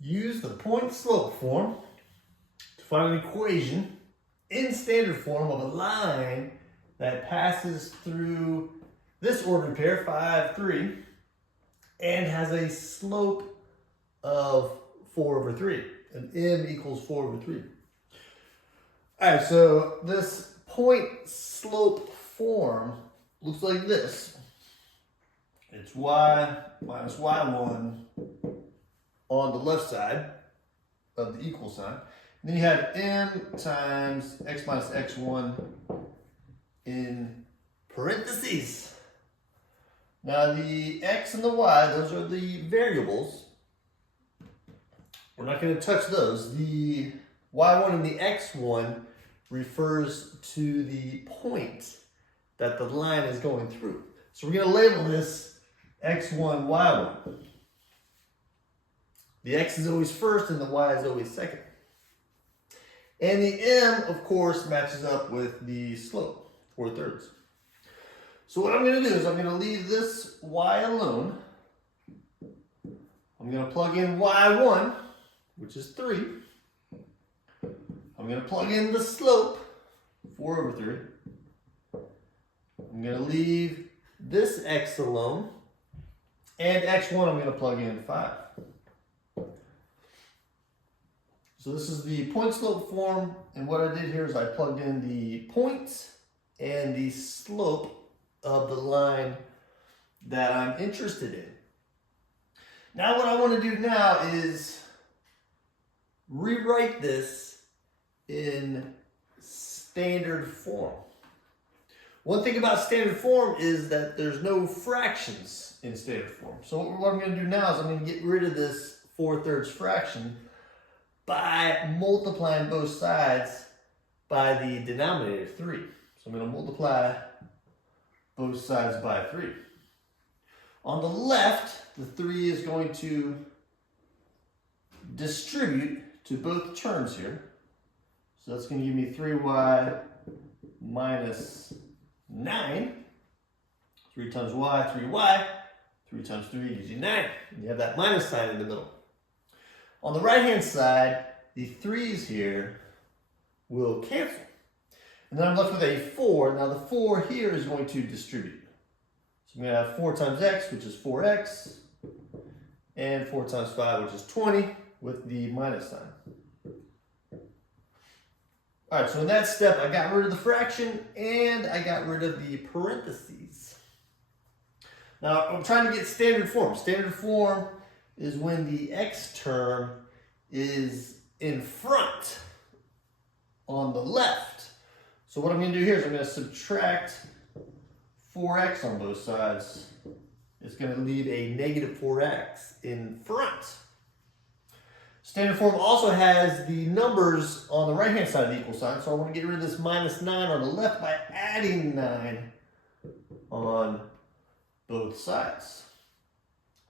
Use the point-slope form to find an equation in standard form of a line that passes through this ordered pair, 5, 3, and has a slope of 4 over 3. And m equals 4 over 3. All right, so this point-slope form looks like this. It's y minus y1 on the left side of the equal sign. And then you have m times x minus x1 in parentheses. Now the x and the y, those are the variables. We're not going to touch those. The y1 and the x1 refers to the point that the line is going through. So we're going to label this x1, y1. The x is always first and the y is always second. And the m, of course, matches up with the slope, 4/3. So what I'm going to do is I'm going to leave this y alone. I'm going to plug in y1, which is 3. I'm going to plug in the slope, 4 over 3. I'm going to leave this x alone. And x1 I'm going to plug in 5. So this is the point-slope form, and what I did here is I plugged in the point and the slope of the line that I'm interested in. Now what I want to do now is rewrite this in standard form. One thing about standard form is that there's no fractions in standard form. So what I'm going to do now is I'm going to get rid of this 4/3 fraction by multiplying both sides by the denominator, 3. So I'm going to multiply both sides by 3. On the left, the 3 is going to distribute to both terms here. So that's going to give me 3y minus 9. 3 times y, 3y. 3 times 3 gives you 9. And you have that minus sign in the middle. On the right-hand side, the 3's here will cancel. And then I'm left with a 4. Now the 4 here is going to distribute. So I'm going to have 4 times x, which is 4x, and 4 times 5, which is 20, with the minus sign. All right, so in that step, I got rid of the fraction, and I got rid of the parentheses. Now, I'm trying to get standard form. Standard form is when the x term is in front on the left. So what I'm going to do here is I'm going to subtract 4x on both sides. It's going to leave a negative 4x in front. Standard form also has the numbers on the right-hand side of the equal sign, so I want to get rid of this minus 9 on the left by adding 9 on both sides.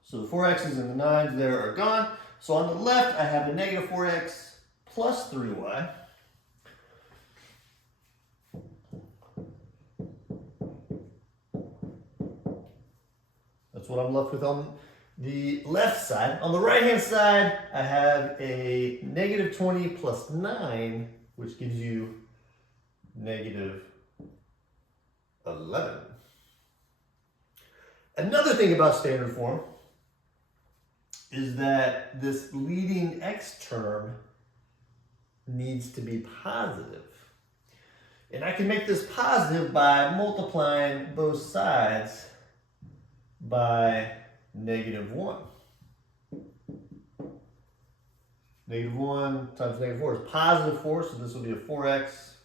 So the 4x's and the 9's there are gone. So on the left, I have a negative 4x plus 3y. That's what I'm left with on the left side. On the right-hand side, I have a negative 20 plus 9, which gives you negative 11. Another thing about standard form is that this leading x term needs to be positive. And I can make this positive by multiplying both sides by negative 1. Negative 1 times negative 4 is positive 4, so this will be a 4x.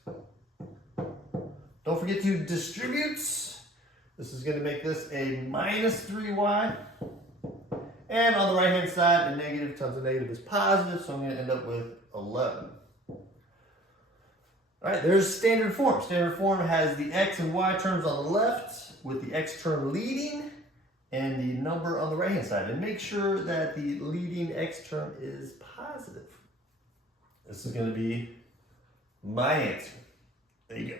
Don't forget to distribute. This is going to make this a minus 3y. And on the right-hand side, the negative times the negative is positive, so I'm going to end up with 11. All right, there's standard form. Standard form has the x and y terms on the left with the x term leading and the number on the right-hand side. And make sure that the leading x term is positive. This is going to be my answer. There you go.